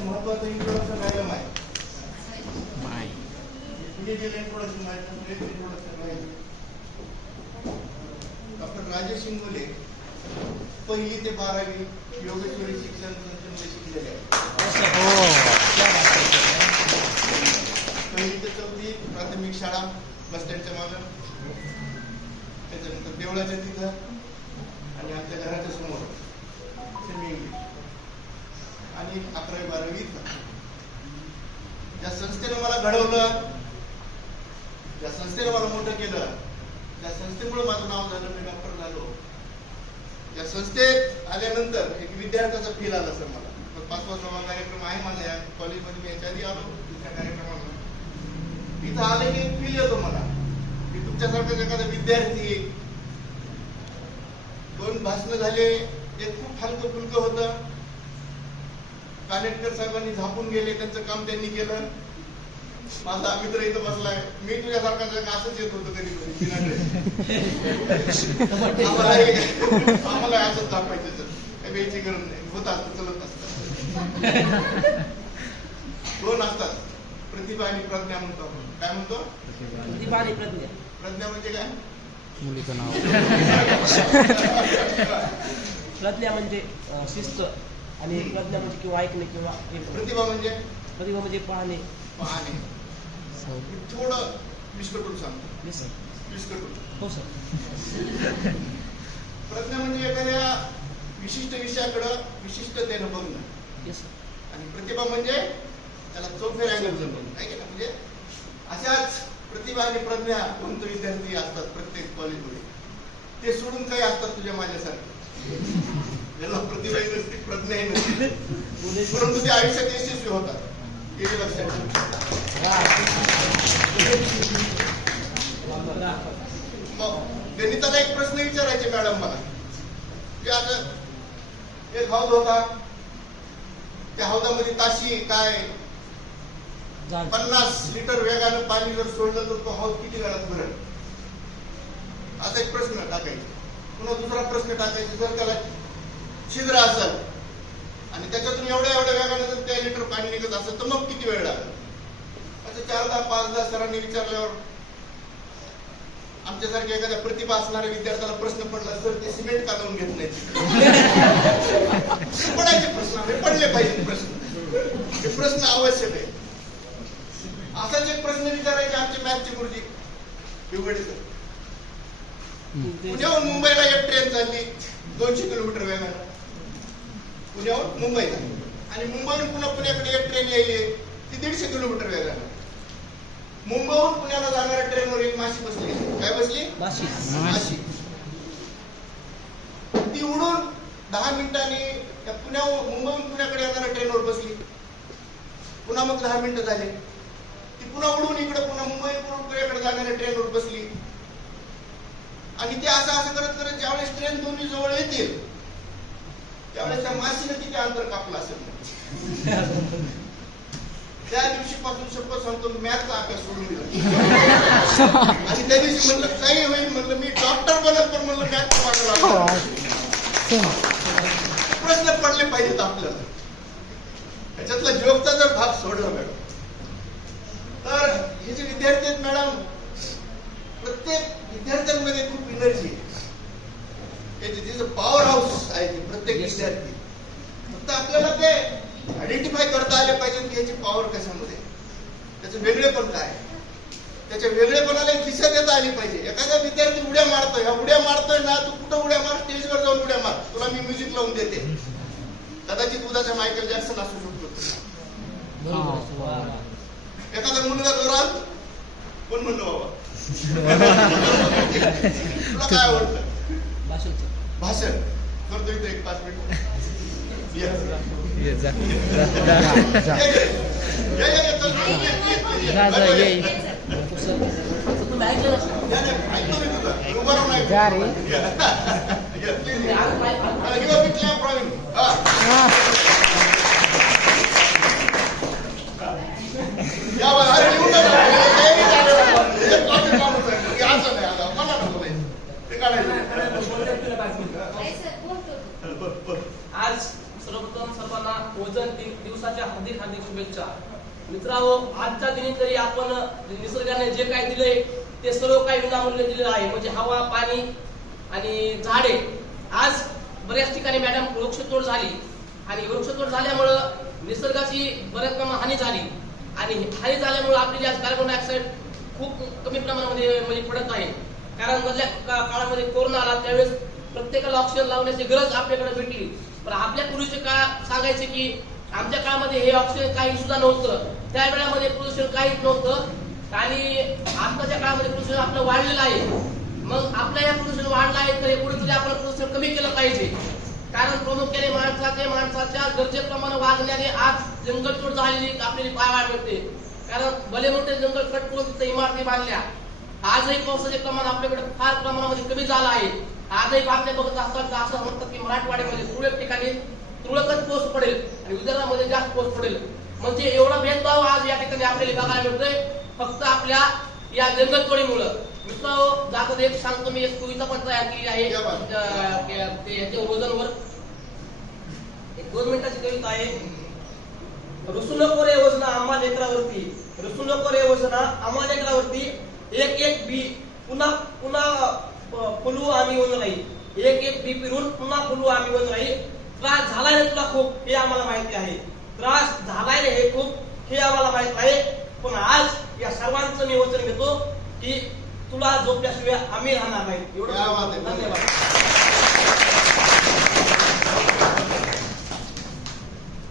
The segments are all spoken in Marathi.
महत्वाचं इंट्रोडक्शन मॅडम आहे तुझे जे इंट्रोडक्शन आहे ते इंट्रोडक्शन डॉक्टर राजेश इंगोले पहिली ते बारावी योगेश्वरी शिक्षण संस्थेमध्ये शिकलेले आहे पहिली ते चौथी प्राथमिक शाळा बस स्टँडच्या मागं. त्याच्यानंतर देवळाच्या तिथं. आमच्या घराच्या समोर. सेमी इंग्लिश आणि अकरावी बारावी त्या संस्थेने संस्थेनं मला घडवलं त्या संस्थेनं मला मोठं केलं त्या संस्थेमुळे माझं नाव झालं मी डॉक्टर झालो. त्या संस्थेत आल्यानंतर एक विद्यार्थ्याचा फील आला सर मला. पाच पाचवा सहावा कार्यक्रम आहे माझा या कॉलेजमध्ये मी याच्या आधी आलो दुसऱ्या कार्यक्रमाला. इथं आले की एक फील येतो मला. की तुमच्यासारखाच एखादा विद्यार्थी दोन भाषण झाले एक खूप हलकं फुलकं होतं. कानेटकर साहेबांनी झापून गेले त्यांचं काम त्यांनी केलं. माझा मित्र इथं बसलाय. मी तुझ्यासारखा असंच येत होतो कधी कधी. आम्हाला असंच. काही वेळची गरज नाही. होत असतं चलत असतं. दोन असतात. प्रतिभा आणि प्रज्ञा म्हणतो आपण. काय म्हणतो? प्रतिभा आणि प्रज्ञा. प्रज्ञा म्हणजे काय? मुलीचं नाव. प्रज्ञा म्हणजे शिस्त आणि प्रज्ञा म्हणजे किंवा ऐकणे किंवा प्रतिभा म्हणजे? प्रतिभा म्हणजे पाहणे. पाहणे. थोडं विस्कटून सांगतो. विस्कटून हो सर प्रज्ञा म्हणजे एखाद्या विशिष्ट विषयाकडं विशिष्टतेनं बघणं. येस सर आणि प्रतिभा म्हणजे त्याला चौफेर अँगल ना म्हणजे अशाच प्रतिभा आणि प्रज्ञा कोणते विद्यार्थी असतात प्रत्येक कॉलेजमध्ये ते सोडून काही असतात तुझ्या माझ्यासारखे. ज्यांना प्रतिभाही नसते प्रज्ञाही नसते. परंतु ते आयुष्यात यशस्वी होतात. हे लक्षात ठेव हो, गणिताला एक प्रश्न विचारायचे मॅडम मला. ते आता एक हौद होता. त्या हौदामध्ये ताशी काय पन्नास लिटर वेगानं पाणी जर सोडलं तर तो हौद किती वेळात भरेल? असा एक प्रश्न टाकायचा. पुन्हा दुसरा प्रश्न टाकायचा जर त्याला छिद्र असेल आणि त्याच्यातून एवढ्या एवढ्या वेगानं जर त्या लिटर पाणी निघत असेल तर मग किती वेळ लागेल? असं चारदा पाचदा सरांनी विचारल्यावर आमच्यासारख्या एखाद्या प्रतिभा असणाऱ्या विद्यार्थ्याला प्रश्न पडला सर ते सिमेंट का लावून घेत नाही पडायचे प्रश्न? पडले पाहिजे प्रश्न. हे प्रश्न आवश्यक आहे. असाच एक प्रश्न विचारायचे आमचे मॅथचे गुरुजी बिवगडे सर पुण्याहून मुंबईला एक ट्रेन चालली. दोनशे किलोमीटर वेगानं. पुण्याहून मुंबईला. आणि मुंबईहून पुन्हा पुण्याकडे एक ट्रेन यायली. ती दीडशे किलोमीटर वेगानं. मुंबईहून पुण्याला जाणाऱ्या ट्रेनवर एक माशी बसली. काय बसली? माशी. ती उडून दहा मिनिटांनी त्या पुण्या मुंबईहून पुण्याकडे येणाऱ्या ट्रेनवर बसली. पुन्हा मग दहा मिनिटं झाले. पुन्हा उडून इकडे पुन्हा मुंबई पुण्याकडे जाणाऱ्या ट्रेनवर बसली. आणि ते असं असं करत करत ज्यावेळेस ट्रेन दोन्ही जवळ येतील त्यावेळेस त्या माशीनं किती अंतर कापलं असेल. त्या दिवशी पासून शपथ सांगतो मॅथचा अभ्यास सोडून दिला. आणि त्या दिवशी म्हणलं काही होईल म्हणलं मी डॉक्टर बनत पण म्हणलं मॅथ मागं प्रश्न पडले पाहिजेत आपल्याला. त्याच्यातला जोगचा जर भाग सोडला मॅडम तर हे जे विद्यार्थी आहेत मॅडम प्रत्येक विद्यार्थ्यांमध्ये खूप एनर्जी आहे पॉवर हाऊस आहे ते प्रत्येक. विद्यार्थी फक्त आपल्याला ते आयडेंटिफाय करता आले पाहिजे की याची पॉवर कशामध्ये. त्याचं वेगळेपण काय आहे. त्याच्या वेगळेपणाला एक दिशा देता आली पाहिजे एखादा विद्यार्थी उड्या मारतोय हा उड्या मारतोय ना तू कुठं उड्या मार स्टेजवर जाऊन उड्या मार तुला मी म्युझिक लावून देते कदाचित उद्याचा मायकल जॅक्सन असू शकतो. एखादा मुलगा जोरात कोण म्हणलं बाबा? तुला काय आवडतं? भाषण. करतो इथे एक पाच मिनिट. आज सर्वप्रथम सर्वांना वजन दिवसाच्या हार्दिक हार्दिक शुभेच्छा. मित्रांनो आजच्या दिनी तरी आपण निसर्गाने जे काही दिलंय ते सर्व काही विनामूल्य दिलेलं आहे. म्हणजे हवा पाणी आणि झाडे. आज बऱ्याच ठिकाणी मॅडम वृक्षतोड झाली. आणि वृक्षतोड झाल्यामुळं निसर्गाची बऱ्याच प्रमाणात हानी झाली. आणि हानी झाल्यामुळे आपली आज कार्बन डायऑक्साईड खूप कमी प्रमाणामध्ये म्हणजे पडत आहे. कारण मधल्या काळामध्ये कोरोना आला त्यावेळेस प्रत्येकाला ऑक्सिजन लावण्याची गरज आपल्याकडे भेटली. पण आपल्या पूर्वीचे काळ सांगायचे की आमच्या काळामध्ये हे ऑक्सिजन काही सुद्धा नव्हतं. त्या वेळामध्ये प्रदूषण काहीच नव्हतं. आणि आताच्या काळामध्ये प्रदूषण आपलं वाढलेलं आहे. मग आपलं या प्रदूषण वाढलं आहे तर हे कुठेतरी आपण प्रदूषण कमी केलं पाहिजे. कारण प्रामुख्याने माणसाचे माणसाच्या गरजेप्रमाणे वागण्याने आज जंगलतोड झालेली आपल्याला पाहायला मिळते. कारण भले मोठे जंगल कट करून तिथे इमारती बांधल्या आजही पावसाचे प्रमाण आपल्याकडे फार प्रमाणामध्ये कमी झालं आहे. आजही बातम्या बघत असतात असं म्हणतात की मराठवाड्यामध्ये तुरळक ठिकाणी तुरळकच पाऊस पडेल आणि विदर्भामध्ये जास्त पाऊस पडेल. म्हणजे एवढा भेदभाव आज या ठिकाणी आपल्याला बघायला मिळतोय. फक्त आपल्या या जंगलतोडीमुळं. मित्रांनो जातात एक सांगतो मी एक कविता पण तयार केली आहे. याच्या वजनवर एक दोन मिनिटाची कविता आहे. रुसू नको रे वजना आम्हा लेकरावरती. रुसू नको रे वजना आम्हा लेकरावरती. एक एक बी पुन्हा पुन्हा फुलू आम्ही वन राही. एक एक बी पिरून पुन्हा फुलू आम्ही वन राही. त्रास झालाय रे तुला खूप हे आम्हाला माहिती आहे. त्रास झालाय रे हे खूप हे आम्हाला माहीत आहे. पण आज या सर्वांचं मी वचन घेतो की तुला झोपल्याशिवाय आम्ही राहणार नाही. एवढं. धन्यवाद.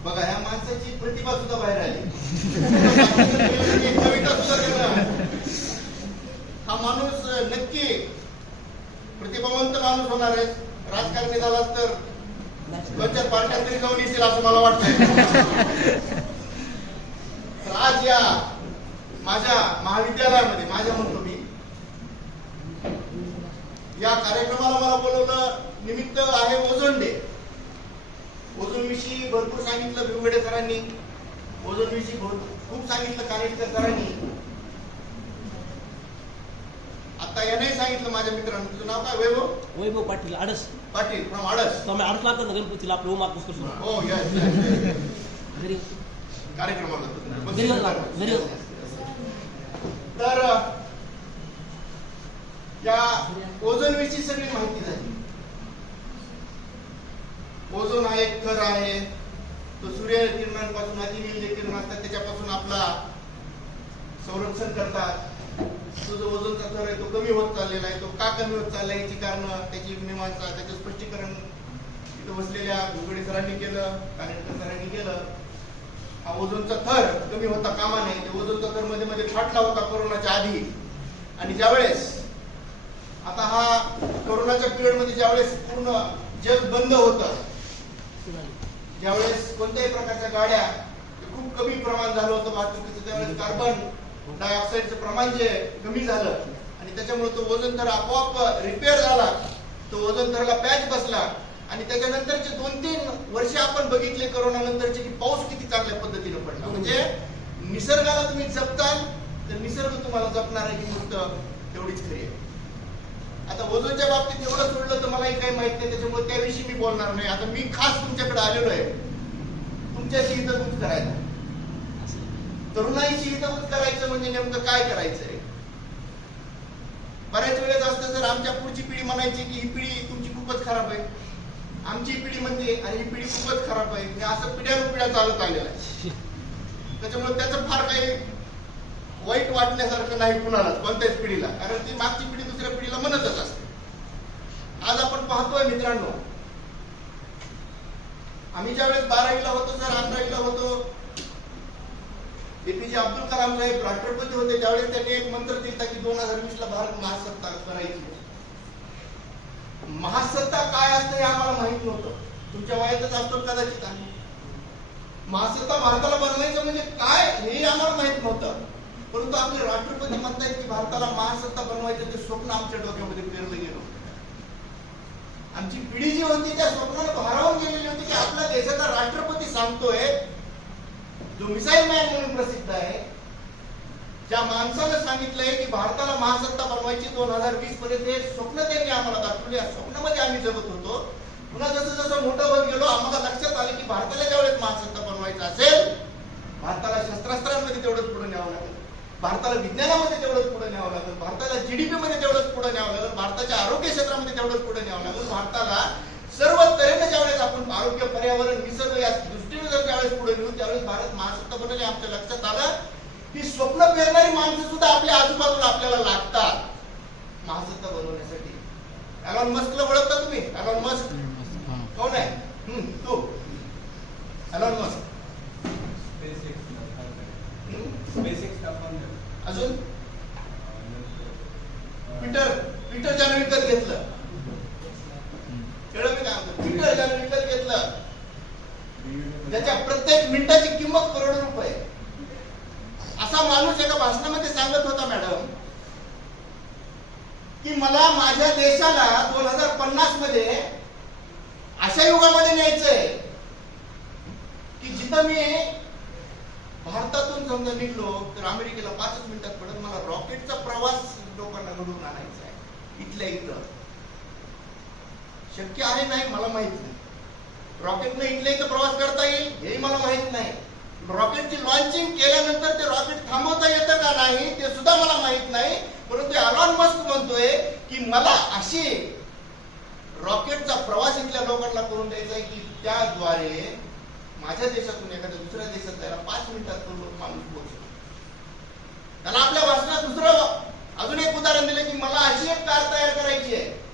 बघा ह्या माणसाची प्रतिभा सुद्धा बाहेर आली. कविता सुद्धा हा माणूस नक्की प्रतिभावंत माणूस होणार आहे. राजकारणी झालाच तर दोन चार पार्ट्यात तरी जाऊन येतील असं मला वाटतंय. तर आज या माझ्या महाविद्यालयामध्ये माझ्या म्हणतो मी या कार्यक्रमाला मला बोलवलं निमित्त आहे ओझोन डे. ओझोन विषयी भरपूर सांगितलं भिवगडे सरांनी. ओझोन विषयी खूप सांगितलं कानेटकर सरांनी. आता याने सांगितलं माझ्या मित्रांनो. तुझं नाव काय? वैभव? वैभव पाटील आडस. पाटील फ्रॉम आडस. तुम्ही आडस लागतात ना गणपतीला आपलं उमा पुष्कर सुरू हो. घरी. कार्यक्रमाला. तर या ओझोन विषयी सगळी माहिती झाली. ओझोन हा एक थर आहे. तो सूर्य किरणांपासून अतिनील जे किरण असतात त्याच्यापासून आपला संरक्षण करतात. तो जो ओझोनचा थर आहे तो कमी होत चाललेला आहे. तो का कमी होत चालला याची कारण त्याची मीमांसा त्याचं स्पष्टीकरण इथं बसलेल्या घुगडे सरांनी केलं कानेटकर सरांनी केलं. हा ओझोनचा थर कमी होता कामा नये. ओझोनचा थरमध्ये मध्ये फाटला होता कोरोनाच्या आधी. आणि ज्यावेळेस आता हा कोरोनाच्या पिरियडमध्ये ज्यावेळेस पूर्ण जग बंद होतं ज्यावेळेस कोणत्याही प्रकारच्या गाड्या खूप कमी प्रमाण झालं होतं वाहतुकीचं त्यावेळेस कार्बन डायऑक्साईडचं प्रमाण जे कमी झालं आणि त्याच्यामुळे तो वजन थर आपोआप रिपेअर झाला तो ओझोन थरला पॅच बसला आणि त्याच्यानंतरचे दोन तीन वर्ष आपण बघितले करोना नंतरचे की पाऊस किती चांगल्या पद्धतीने पडला. म्हणजे निसर्गाला तुम्ही जपताल तर निसर्ग तुम्हाला जपणार आहे ही गोष्ट तेवढीच खरी आहे. आता ओझोनच्या बाबतीत एवढं सोडलं तर मलाही काही माहीत नाही त्याच्यामुळे त्याविषयी मी बोलणार नाही. आता मी खास तुमच्याकडे आलेलो आहे. तुमच्याशी हितगुज करायला तरुणाईशी हितगुज करायचं म्हणजे नेमकं काय करायचंय बऱ्याच वेळेस असतं सर आमच्या पुढची पिढी म्हणायची की ही पिढी तुमची खूपच खराब आहे. आमची पिढी म्हणते आणि ही पिढी खूपच खराब आहे. हे असं पिढ्यानुपिढ्या चालत आलेलं आहे. त्याच्यामुळे त्याचं फार काही वाईट वाटण्यासारखं नाही कुणालाच कोणत्याच पिढीला. कारण ती मागची पिढी दुसऱ्या पिढीला म्हणतच असते. आज आपण पाहतोय मित्रांनो आम्ही ज्यावेळेस बारावीला होतो सर अकरावीला होतो एपीजे अब्दुल कलाम साहेब राष्ट्रपती होते त्यावेळेस त्यांनी एक मंत्र दिला की दोन हजार वीस ला भारत महासत्ता करायची. महासत्ता काय असतं हे आम्हाला माहीत नव्हतं. तुमच्या वयातच असतो कदाचित आम्ही. महासत्ता भारताला बनवायचं म्हणजे काय हे आम्हाला माहीत नव्हतं. परंतु आपले राष्ट्रपती म्हणतायत की भारताला महासत्ता बनवायचं ते स्वप्न आमच्या डोक्यामध्ये पेरलं गेलं आमची पिढी जी होती त्या स्वप्नाला भारावून गेलेली होती की आपल्या देशाचा राष्ट्रपती सांगतोय जो मिसाईल मॅन म्हणून प्रसिद्ध आहे ज्या माणसानं सांगितलंय की भारताला महासत्ता बनवायची दोन हजार वीस पर्यंत हे स्वप्न त्यांनी आम्हाला दाखवले. या स्वप्नामध्ये आम्ही जगत होतो. पुन्हा जसं जसं मोठं होत गेलो आम्हाला लक्षात आलं की भारताला ज्यावेळेस महासत्ता बनवायचं असेल भारताला शस्त्रास्त्रांमध्ये तेवढंच पुढे न्यावं लागेल. भारताला विज्ञानामध्ये तेवढंच पुढे न्यावं लागेल भारताला जीडीपी मध्ये तेवढंच पुढे न्यावं लागेल भारताच्या आरोग्य क्षेत्रामध्ये तेवढंच पुढे न्यावं लागेल भारताला सर्व तऱ्हेने ज्यावेळेस आपण आरोग्य पर्यावरण निसर्ग या दृष्टीने जर ज्यावेळेस पुढे नेऊ त्यावेळेस भारत महासत्ता बनेल हे आमच्या लक्षात आलं. ही स्वप्न पेरणारी माणसं सुद्धा आपल्या आजूबाजूला आपल्याला लागतात. महासत्ता बनवण्यासाठी. अलॉन मस्कला ओळखता तुम्ही? अलॉन मस्क हां. कोण आहे तू. अलॉन मस्क हम्म, अजून पीटर पीटर ज्यानं विकत घेतलं कळलं मी काय म्हणतो पीटर ज्यानं विकत घेतलं त्याच्या प्रत्येक मिनिटाची किंमत करोड रुपये असा माणूस एका भाषणामध्ये सांगत होता मॅडम की मला माझ्या देशाला दोन हजार पन्नासमध्ये अशा युगामध्ये न्यायचंय की जिथं मी भारतातून समजा निघलो तर अमेरिकेला पाचच मिनिटात पडत मला रॉकेटचा प्रवास लोकांना घडवून आणायचा आहे इथल्या इथं शक्य आहे नाही मला माहीत नाही. रॉकेटनं इथल्या इथं प्रवास करता येईल हेही मला माहीत नाही. रॉकेटची लॉन्चिंग केल्यानंतर ते रॉकेट थांबवता येतं का नाही ते सुद्धा मला माहीत नाही. परंतु अलॉन मस्क म्हणतोय की मला अशी रॉकेटचा प्रवास इथल्या लोकांना करून द्यायचा आहे की त्याद्वारे माझ्या देशातून एखाद्या दुसऱ्या देशात जायला पाच मिनिटात तो माणूस पोहोचतो. त्याला आपल्या भाषणात दुसरं अजून एक उदाहरण दिलं की मला अशी एक कार तयार करायची आहे.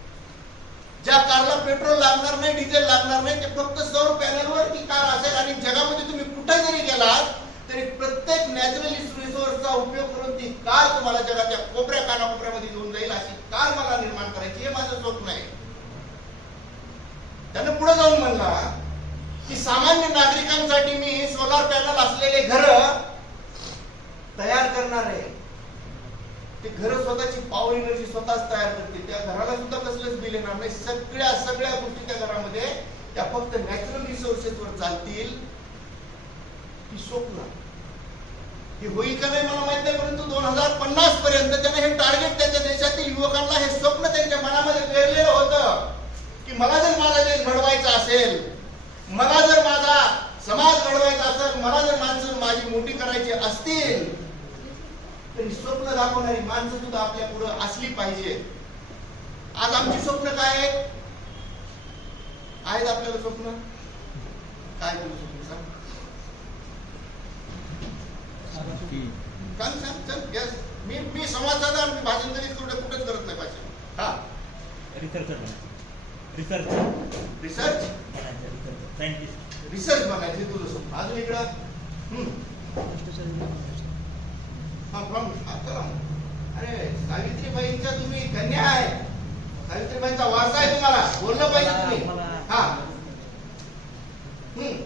ज्या कारला पेट्रोल लागणार नाही डिझेल लागणार नाही ते फक्त सौर पॅनलवर ती कार असेल आणि जगामध्ये तुम्ही कुठे जरी गेलात तरी प्रत्येक नॅचरल रिसोर्सचा उपयोग करून ती कार तुम्हाला जगाच्या कोपऱ्या कानाकोपऱ्यामध्ये घेऊन जाईल अशी कार मला निर्माण करायची हे माझं स्वप्न आहे. त्यानं पुढे जाऊन म्हणला की सामान्य नागरिकांसाठी मी सोलार पॅनल असलेले घर तयार करणार आहे. ते घर स्वतःची पॉवर एनर्जी स्वतःच तयार करते त्या घराला सुद्धा कसलंच बिल येणार नाही. सगळ्या सगळ्या गोष्टी त्या घरामध्ये त्या फक्त नॅचरल रिसोर्सेस वर चालतील. ती स्वप्न. हे होईल का नाही मला माहीत नाही परंतु दोन हजार पन्नास पर्यंत त्याने हे टार्गेट त्यांच्या देशातील युवकांना हे स्वप्न त्यांच्या मनामध्ये पेरलेलं होतं. की मला जर माझा देश घडवायचा असेल मला जर माझा समाज घडवायचा असेल मला जर माणसं माझी मोठी करायची असतील दाखवणारी माणसं सुद्धा आपल्या पुढे असली पाहिजे. आज आमची स्वप्न काय आहेत आहेत आपल्याला स्वप्न? काय तुझं स्वप्न सांग? सांग सांग चल यस मी मी साधा मी भाषण कधीच कुठे कुठेच करत नाही भाषण. हा. रिसर्च रिसर्च सायंटिस्ट रिसर्च बनायचे तुझं स्वप्न. अजून इकडं? हम्म. फ्रॉम अरे सावित्रीबाईंच्या तुम्ही कन्या आहे. सावित्रीबाईंचा वारसा आहे तुम्हाला. बोललं पाहिजे तुम्ही. हा. हम्म.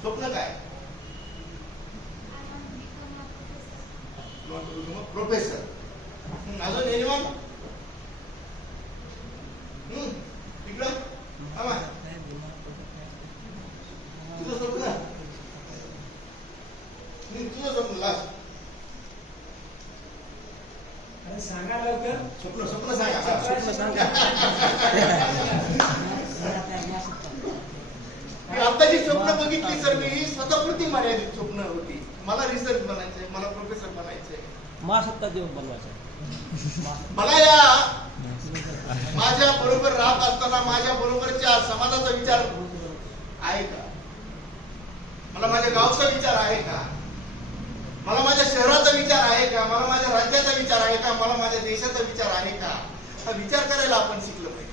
स्वप्न काय? प्रोफेसर अजून एनिवन हम्म इकडं आम्हा तुझं स्वप्न हम्म, तुझं स्वप्न लास्ट सांगा लवकर स्वप्न स्वप्न सांगा हा, स्वप्न सांगा मी आता जी स्वप्न बघितली सर मी ही स्वतःपुरती मर्यादित स्वप्न होती मला रिसर्च बनायचंय मला प्रोफेसर बनायचंय. महासत्ता देऊन बनवायचं मला या माझ्या बरोबर राहत असताना माझ्या बरोबरच्या समाजाचा विचार आहे का? मला माझ्या गावचा विचार आहे का? मला माझ्या शहराचा विचार आहे का? मला माझ्या राज्याचा विचार आहे का? मला माझ्या देशाचा विचार आहे का? हा विचार करायला आपण शिकलो पाहिजे.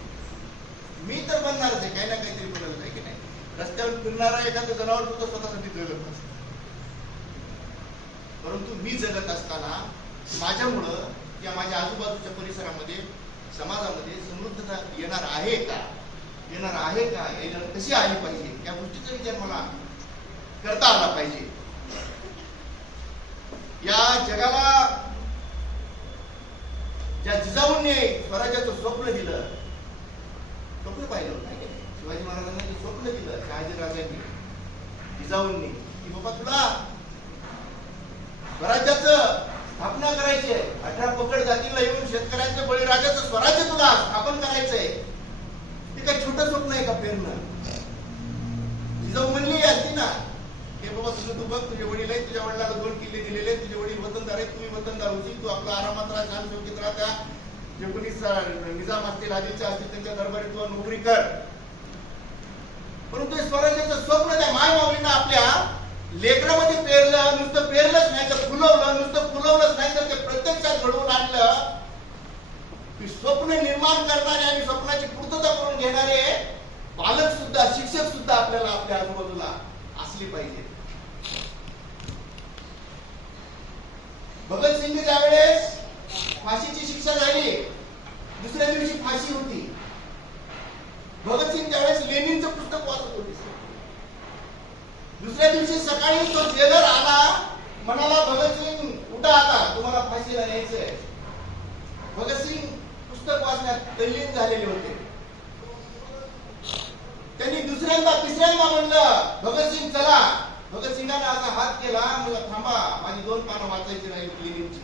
मी तर बनणारच आहे काही ना काहीतरी बनवलं आहे की नाही. रस्त्यावर फिरणारा एखादं जनावर सुद्धा स्वतःसाठी जगत नसतं. परंतु मी जगत असताना माझ्यामुळं या माझ्या आजूबाजूच्या परिसरामध्ये समाजामध्ये समृद्धता येणार आहे का? येणार आहे का? येणार कशी आली पाहिजे? या गोष्टीचा विचार मला करता आला पाहिजे. या जगाला ज्या जिजाऊंनी स्वराज्याचं स्वप्न दिलं स्वप्न पाहिलं नाही शिवाजी महाराजांना जे स्वप्न दिलं शहाजीराजांनी जिजाऊंनी की बाबा तुला स्वराज्याचं स्थापना करायची. आहे अठरा पकड जातीला येऊन शेतकऱ्यांच्या बळीराजाचं स्वराज्य तुला स्थापन करायचंय. ते काय छोट स्वप्न आहे का पेरणं? जिजाऊ म्हणली असती ना. हे बाबा तुझं तू बघ तुझे वडील आहेत तुझ्या वडिलाला दोन किल्ले दिलेले आहेत, तुझे वडील वतनदार आहेत तुम्ही वतनदार होती तू आपला आरामात राहा छान चौकीत राहा त्या जे कोणी निजाम असतील आदिलच्या असतील त्यांच्या दरबारी तुला नोकरी कर. परंतु स्वराज्याचं स्वप्न त्या माय माऊलींना आपल्या लेकरामध्ये पेरलं नुसतं पेरलंच नाही तर फुलवलं नुसतं फुलवलंच नाही तर ते प्रत्यक्षात घडवून आणलं. की स्वप्न निर्माण करणारे आणि स्वप्नाची पूर्तता करून घेणारे पालक सुद्धा शिक्षक सुद्धा आपल्याला आपल्या आजूबाजूला असली पाहिजे. भगतसिंग ज्या वेळेस फाशीची शिक्षा झाली दुसऱ्या दिवशी फाशी होती. भगतसिंग त्यावेळेस लेनिनचं पुस्तक वाचत होते. दुसऱ्या दिवशी सकाळी तो जेलर आला म्हणाला भगतसिंग उठा आता तुम्हाला फाशीला न्यायचंय. भगतसिंग पुस्तक वाचण्यात तल्लीन झालेले होते. त्यांनी दुसऱ्यांदा तिसऱ्यांदा म्हणलं भगतसिंग चला. भगतसिंगाने असा हात केला मला थांबा माझी दोन पानं वाचायची नाही लेनिनची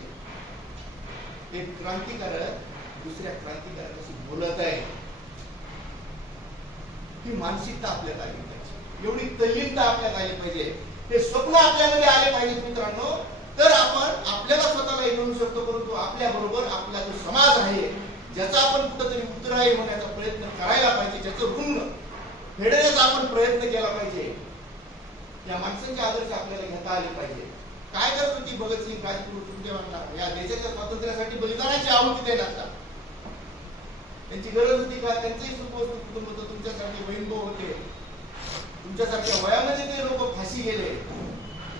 एक क्रांतिकारक दुसऱ्या क्रांतिकारकाशी बोलत आहे ही मानसिकता आपल्याला आली पाहिजे एवढी तल्लीनता आपल्यात आली पाहिजे. हे स्वप्न आपल्यामध्ये आले पाहिजेत मित्रांनो. तर आपण आपल्याला स्वतःला हे म्हणू शकतो परंतु आपल्या बरोबर आपला जो समाज आहे ज्याचा आपण कुठंतरी उतराई होण्याचा प्रयत्न करायला पाहिजे ज्याचं ऋण फेडण्याचा आपण प्रयत्न केला पाहिजे या माणसांचे आदर्श आपल्याला घेता आले पाहिजे. काय करत होती भगतसिंग राजगुरू सुखदेवांना या देशाच्या स्वातंत्र्यासाठी बलिदानाची आहुती देण्यात त्यांची गरज होती का? त्यांचंही सुख कुटुंब होतं तुमच्यासारखे बहीण भाऊ होते. तुमच्यासारख्या वयामध्ये ते लोक फाशी गेले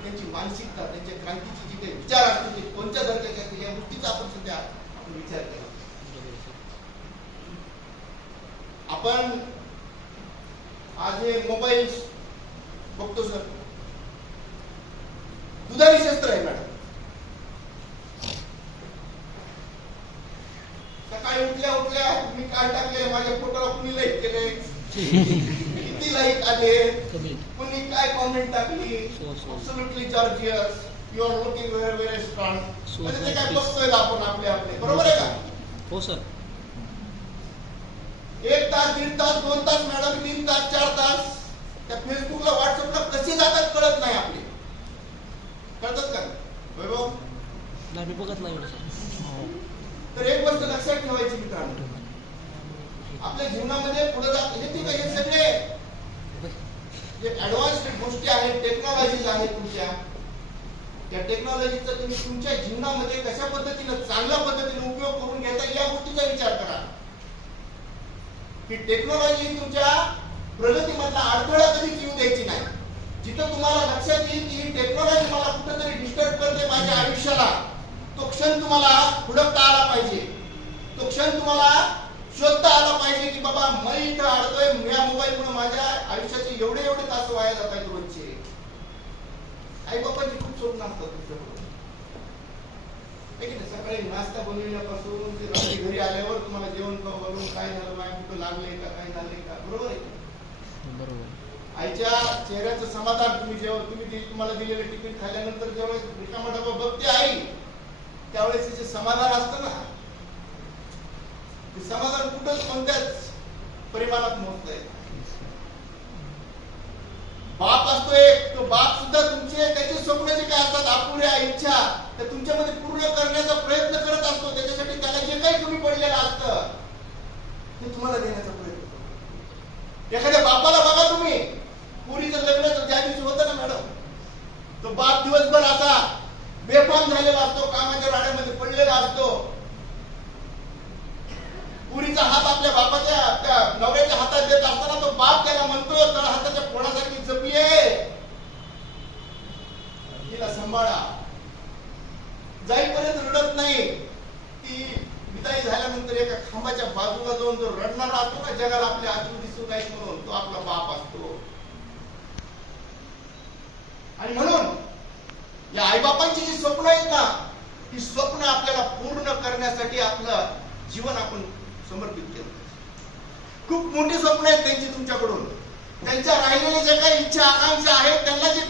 त्यांची मानसिकता त्यांच्या क्रांतीची जी काही विचार असतील ते कोणत्या दर्जाचे असतील या गोष्टीचा आपण सध्या आपण विचार केला. आपण आज हे मोबाईल बघतो सर. दुधारी शस्त्र आहे मॅडम. सकाळी उठल्या उठल्या मी काय टाकले माझ्या फोटोला कुणी लाईक केले किती लाईक आले? कुणी काय कॉमेंट टाकली? Absolutely gorgeous you are looking very very strong म्हणजे ते काय बघतोय आपण आपले आपले. बरोबर आहे का? हो सर. एक तास दीड तास दोन तास मॅडम तीन तास चार तास. त्या फेसबुकला व्हॉट्सअपला कसे जातात कळत नाही आपले. कळतात का? वैभव? नाही मी बघत नाही तर एक गोष्ट लक्षात ठेवायची मित्रांनो. आपल्या जीवनामध्ये पुढे जात हे ठीक आहे हे सगळे जे ऍडव्हान्स गोष्टी आहेत टेक्नॉलॉजीज आहेत तुमच्या त्या टेक्नॉलॉजीचा तुम्ही तुमच्या जीवनामध्ये कशा पद्धतीनं चांगल्या पद्धतीने उपयोग करून घेता या गोष्टीचा विचार करा. की टेक्नॉलॉजी तुमच्या प्रगतीमधला अडथळा कधीच येऊ द्यायची नाही. जिथं तुम्हाला लक्षात येईल की ही टेक्नॉलॉजी मला कुठंतरी डिस्टर्ब करते माझ्या आयुष्याला तो क्षण तुम्हाला हुडकता आला पाहिजे? तो क्षण तुम्हाला शोधता आला पाहिजे की बाबा मी इथं अडतोय या मोबाईल मुळे माझ्या आयुष्याचे एवढे एवढे तास वाया जात आहेत रोजचे. आई बाबांची खूप स्वप्न असतात तुमच्याकडून? सकाळी नाश्ता बनवण्यापासून ते रात्री घरी आल्यावर तुम्हाला जेवण घालून काय झालं माय कुठं लागले का काय झालंय का? बरोबर आहे? बरोबर. आईच्या चेहऱ्याचं समाधान तुम्ही जेव्हा तुम्ही तुम्हाला दिलेलं टिफिन खाल्ल्यानंतर जेव्हा रिकामा डबा बघते आई त्यावेळेस तिचे समाधान असतं ना. हे समाधान कुठंच कोणत्याच परिमाणात मोजता येत बाप असतो एक तो बाप सुद्धा तुमचे त्याचे स्वप्न जे काय असतात आपुऱ्या इच्छा त्या तुमच्यामध्ये पूर्ण करण्याचा प्रयत्न करत असतो. त्याच्यासाठी त्याला जे काही कमी पडलेलं असतं ते तुम्हाला देण्याचा प्रयत्न करतो. एखाद्या बापाला बघा तुम्ही. पुरीचं लग्न ज्या दिवशी होतं ना मॅडम? तो बाप दिवसभर असा बेफाम झालेला असतो कामाच्या राड्यामध्ये पडलेला असतो पुरीचा हात आपल्या बापाच्या त्या नवऱ्याच्या हातात देत असताना तो बाप त्याला म्हणतो तळ हाताच्या पोळासारखी जपली आहे? तिला सांभाळा. जाईपर्यंत रडत नाही. ती विदाई झाल्यानंतर एका खांबाच्या बाजूला जाऊन जो रडणारा असतो ना जगाला आपल्या आजू दिसून नाही म्हणून तो आपला बाप असतो. आणि म्हणून या आईबापांची जी स्वप्न आहेत ना ती स्वप्न आपल्याला पूर्ण करण्यासाठी आपलं जीवन आपण समर्पित केलं. खूप मोठी स्वप्न आहेत त्यांची तुमच्याकडून. त्यांच्या राहिलेल्या ज्या काही इच्छा आकांक्षा आहेत त्यांना जे